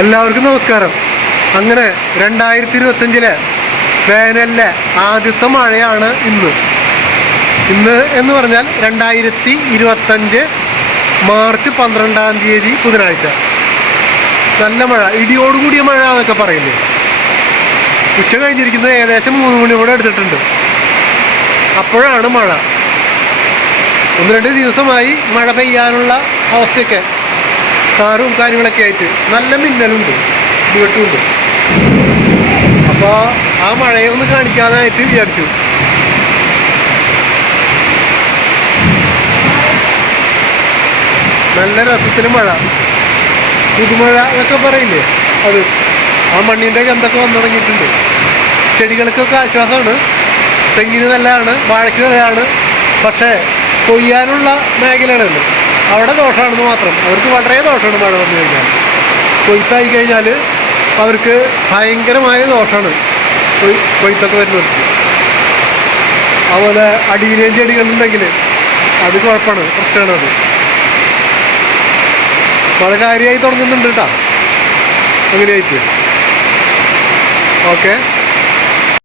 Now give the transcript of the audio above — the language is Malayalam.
എല്ലാവർക്കും നമസ്കാരം. അങ്ങനെ 2025 വേനലിലെ ആദ്യത്തെ മഴയാണ് ഇന്ന് എന്ന് പറഞ്ഞാൽ 2025 മാർച്ച് 12-ാം തീയതി ബുധനാഴ്ച. നല്ല മഴ, ഇടിയോടുകൂടിയ മഴ എന്നൊക്കെ പറയില്ലേ. ഉച്ച കഴിഞ്ഞിരിക്കുന്നത് ഏകദേശം 3 മണി കൂടെ എടുത്തിട്ടുണ്ട്. അപ്പോഴാണ് മഴ. 1-2 ദിവസമായി മഴ പെയ്യാനുള്ള അവസ്ഥയൊക്കെ, കാറും കാര്യങ്ങളൊക്കെ ആയിട്ട് നല്ല മിന്നലുണ്ട്, ഇടിവെട്ടുമുണ്ട്. അപ്പോൾ ആ മഴയെ ഒന്ന് കാണിക്കാനായിട്ട് വിചാരിച്ചു. നല്ല രസത്തിന് മഴ, പുതുമഴ എന്നൊക്കെ പറയില്ലേ, അത് ആ മണ്ണിൻ്റെ ഗന്ധമൊക്കെ വന്നു തുടങ്ങിയിട്ടുണ്ട്. ചെടികൾക്കൊക്കെ ആശ്വാസമാണ്, തെങ്ങിന് നല്ലതാണ്, വാഴയ്ക്ക് നല്ലതാണ്. പക്ഷേ കൊയ്യാനുള്ള മേഖലകളുണ്ട്, അവിടെ ദോഷമാണെന്ന് മാത്രം. അവർക്ക് വളരെ ദോഷമാണ് മഴ വന്നു കഴിഞ്ഞാൽ. കൊയ്ത്തായി കഴിഞ്ഞാൽ അവർക്ക് ഭയങ്കരമായ ദോഷമാണ് കൊയ്ത്തൊക്കെ വരുന്നവർക്ക്. അതുപോലെ അടിയിലേയും ചെടികളുണ്ടെങ്കിൽ അത് കുഴപ്പമാണ്, പ്രശ്നമാണ് അത്. മഴ കാര്യമായി തുടങ്ങുന്നുണ്ട് കേട്ടോ, അങ്ങനെയായിട്ട്. ഓക്കെ.